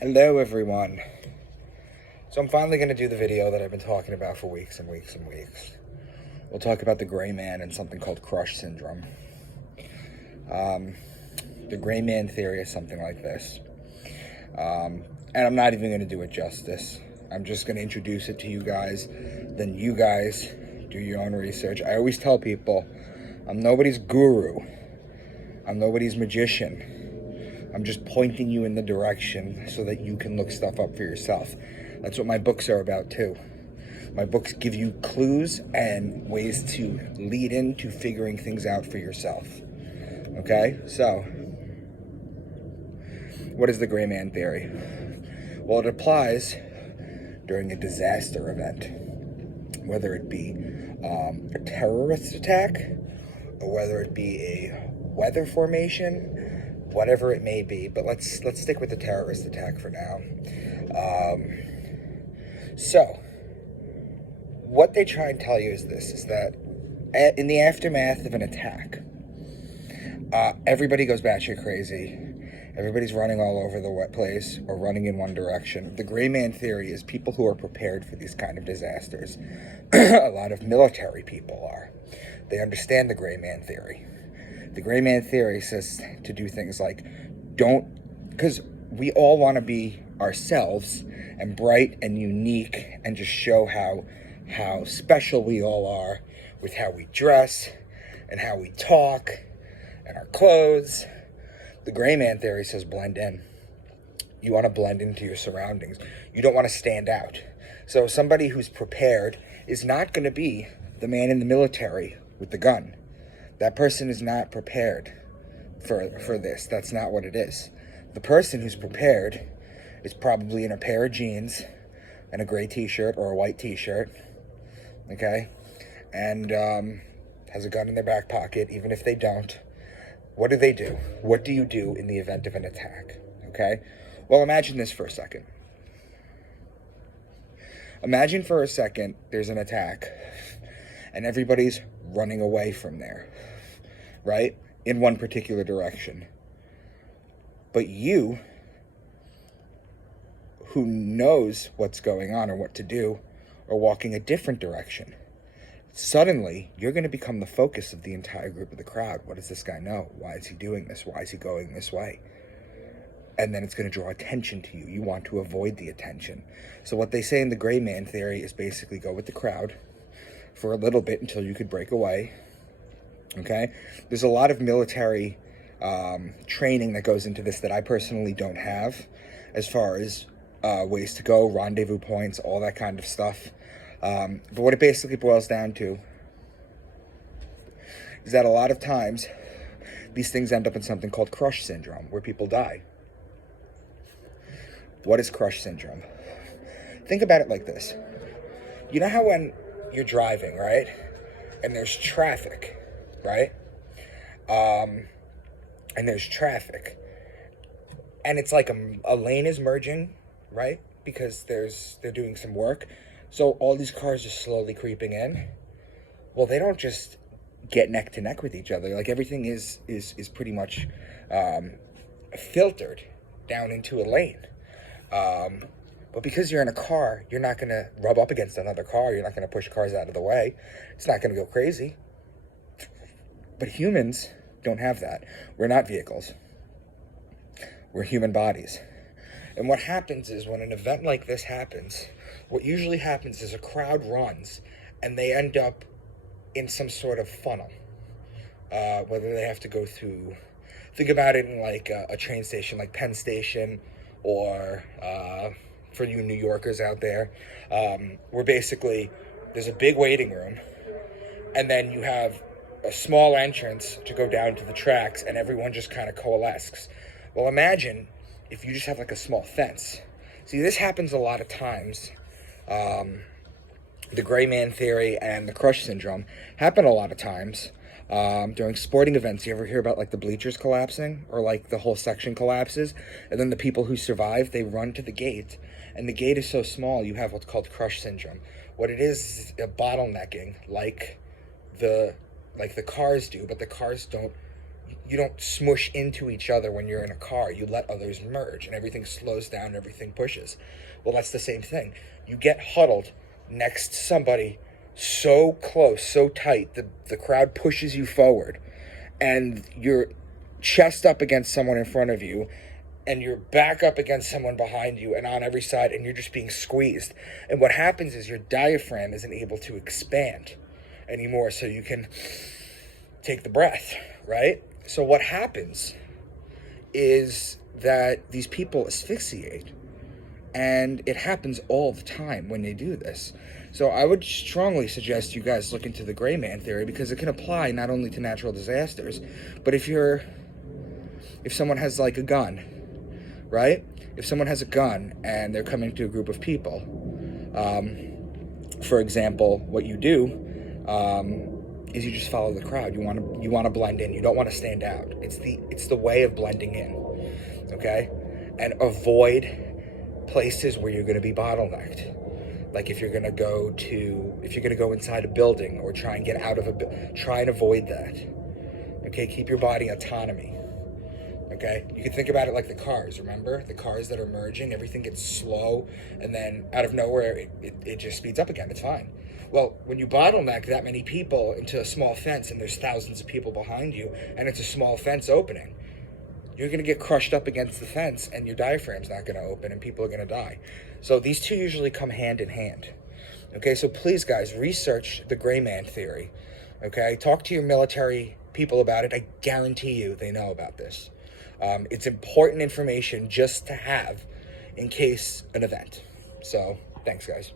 Hello everyone. So I'm finally going to do the video that I've been talking about for weeks and weeks and weeks. We'll talk about the gray man and something called crush syndrome. The gray man theory is something like this. And I'm not even going to do it justice. I'm just going to introduce it to you guys. Then you guys do your own research. I always tell people, I'm nobody's guru. I'm nobody's magician. I'm just pointing you in the direction so that you can look stuff up for yourself. That's what my books are about too. My books give you clues and ways to lead into figuring things out for yourself. Okay, so what is the gray man theory? Well, it applies during a disaster event, whether it be a terrorist attack or whether it be a weather formation, whatever it may be. But let's stick with the terrorist attack for now. So what they try and tell you is this, is that in the aftermath of an attack, everybody goes batshit crazy. Everybody's running all over the place or running in one direction. The gray man theory is people who are prepared for these kind of disasters. A lot of military people are. They understand the gray man theory. The gray man theory says to do things like because we all want to be ourselves and bright and unique and just show how special we all are with how we dress and how we talk and our clothes. The gray man theory says blend in. You want to blend into your surroundings. You don't want to stand out. So somebody who's prepared is not going to be the man in the military with the gun. That person is not prepared for this. That's not what it is. The person who's prepared is probably in a pair of jeans and a gray t-shirt or a white t-shirt, okay? And has a gun in their back pocket, even if they don't. What do they do? What do you do in the event of an attack, okay? Well, imagine this for a second. Imagine for a second there's an attack and everybody's running away from there, right? In one particular direction. But you, who knows what's going on or what to do, are walking a different direction. Suddenly, you're going to become the focus of the entire group of the crowd. What does this guy know? Why is he doing this? Why is he going this way? And then it's going to draw attention to you. You want to avoid the attention. So what they say in the gray man theory is basically go with the crowd for a little bit until you could break away. Okay? There's a lot of military training that goes into this that I personally don't have, as far as ways to go, rendezvous points, all that kind of stuff. But what it basically boils down to is that a lot of times these things end up in something called crush syndrome, where people die. What is crush syndrome? Think about it like this. You know how when you're driving, right, and there's traffic, right? And there's traffic, and it's like a lane is merging, right? Because they're doing some work. So all these cars just slowly creeping in. Well, they don't just get neck to neck with each other. Like everything is pretty much filtered down into a lane. But because you're in a car, you're not going to rub up against another car. You're not going to push cars out of the way. It's not going to go crazy. But humans don't have that. We're not vehicles. We're human bodies. And what happens is when an event like this happens, what usually happens is a crowd runs and they end up in some sort of funnel. Whether they have to go through, think about it in like a train station like Penn Station, or for you New Yorkers out there, where basically there's a big waiting room and then you have a small entrance to go down to the tracks and everyone just kind of coalesces. Well, imagine if you just have like a small fence. See, this happens a lot of times. The gray man theory and the crush syndrome happen a lot of times during sporting events. You ever hear about like the bleachers collapsing, or like the whole section collapses, and then the people who survive, they run to the gate, and the gate is so small you have what's called crush syndrome. What it is a bottlenecking, like the cars do, but the cars don't you don't smush into each other when you're in a car. You let others merge and everything slows down, everything pushes. Well, that's the same thing. You get huddled next to somebody so close, so tight, the crowd pushes you forward, and you're chest up against someone in front of you, and you're back up against someone behind you and on every side, and you're just being squeezed. And what happens is your diaphragm isn't able to expand anymore, so you can take the breath, right? So what happens is that these people asphyxiate, and it happens all the time when they do this. So I would strongly suggest you guys look into the gray man theory, because it can apply not only to natural disasters, but if someone has like a gun, right? If someone has a gun and they're coming to a group of people, for example, what you do is you just follow the crowd. You want to blend in. You don't want to stand out. It's the way of blending in, okay? And avoid places where you're going to be bottlenecked. Like if you're going to go inside a building or try and get out of try and avoid that. Okay, keep your body autonomy. Okay, you can think about it like the cars. Remember, the cars that are merging, everything gets slow, and then out of nowhere, it just speeds up again. It's fine. Well, when you bottleneck that many people into a small fence, and there's thousands of people behind you, and it's a small fence opening, you're going to get crushed up against the fence, and your diaphragm's not going to open, and people are going to die. So these two usually come hand in hand. Okay, so please, guys, research the gray man theory. Okay, talk to your military people about it. I guarantee you they know about this. It's important information just to have in case an event. So, thanks, guys.